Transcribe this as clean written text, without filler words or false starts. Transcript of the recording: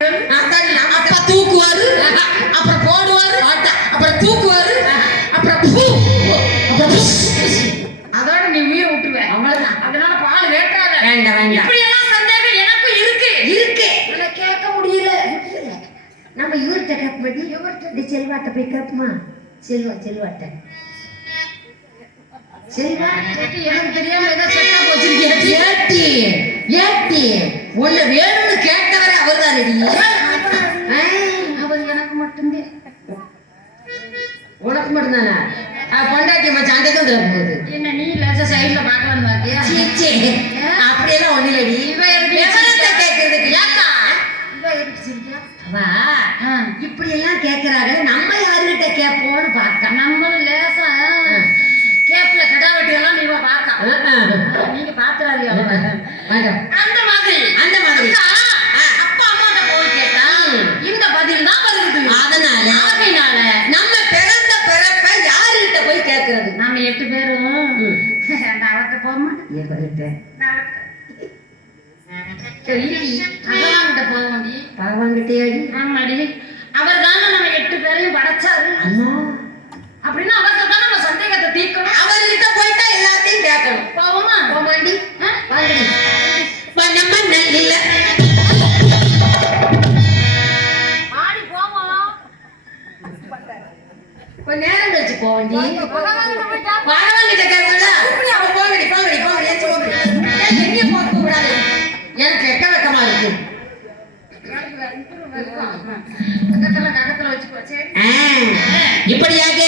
அப்ப தூக்குவாரு, அப்புறம் போடுவாரு, அப்புறம் தூக்குவாரு, அப்புறம் அதோட நீ உயிரை விட்டுருவேன். அவ்வளவுதான். அதனால பால் வேட்டாத. வேண்டாம் வேண்டாம். இப்படி எல்லாம் சந்தேகம் எனக்கும் இருக்கு. ஆனா கேட்க முடியல. நம்ம இவர்கிட்ட கேட்பது இவர்கிட்ட செல்வாட்ட போய் கேட்போமா? செல்வாட்ட எனக்கு தெரியாம ஏதோ செட்டா போச்சிருக்கேன். ஏட்டி ஒண்ணு வேணும்னு கேட்டவரே அவர் தான் ரெடி. அவர் எனக்கு மட்டும்தான். உனக்கு மட்டும்தானா? பொண்டாட்டி மச்சான் அங்கே தான் போகுது. என்ன நீ லேசா சைட்ல பார்க்கலான்னு பார்த்தியா? அப்படியெல்லாம் ஒண்ணு இல்லடி. விவரத்தை கேட்கறதுக்கு ஏக்கா இவ இருந்துச்சிருக்கியா? வா இப்படி எல்லாம் கேட்கறாங்க. நம்ம யாருகிட்ட கேட்போம்னு பார்க்க நம்மளும் லேசா கேப்ல கடாவட்டி எல்லாம் நீங்க பார்க்க நீங்க பாத்துறாதீங்க. அந்த மாதிரி அப்பா அம்மாட்ட போய் கேட்டா இந்த பதில் தான் வருது. அதனால நம்ம பிறந்த பிறப்ப யாருகிட்ட போய் கேட்கறது? நாம 8 பேரும் அவர்கிட்ட போமா? பகவான்கிட்ட போவோண்டி. பகவான்கிட்டேடி? ஆமாடி. அவர் தானே நம்ம 8 பேரையும் படைச்சாரு. அப்படின்னா அவர்கிட்ட தான் நம்ம சந்தேகத்தை தீர்க்கணும். அவர்கிட்ட போயிட்டா எல்லாத்தையும் கேட்கணும். போவோமா? போமாண்டி. நம்ம நல்ல ஆடி போவோம். கொஞ்ச நேரம் கழிச்சு போவோண்டி. பகவான்கிட்ட கேட்கல. போங்கடி போங்கடி போங்கடி எங்க போக கூடாது. எனக்கு எக்க வெக்கமா இருக்கு. இப்படியாக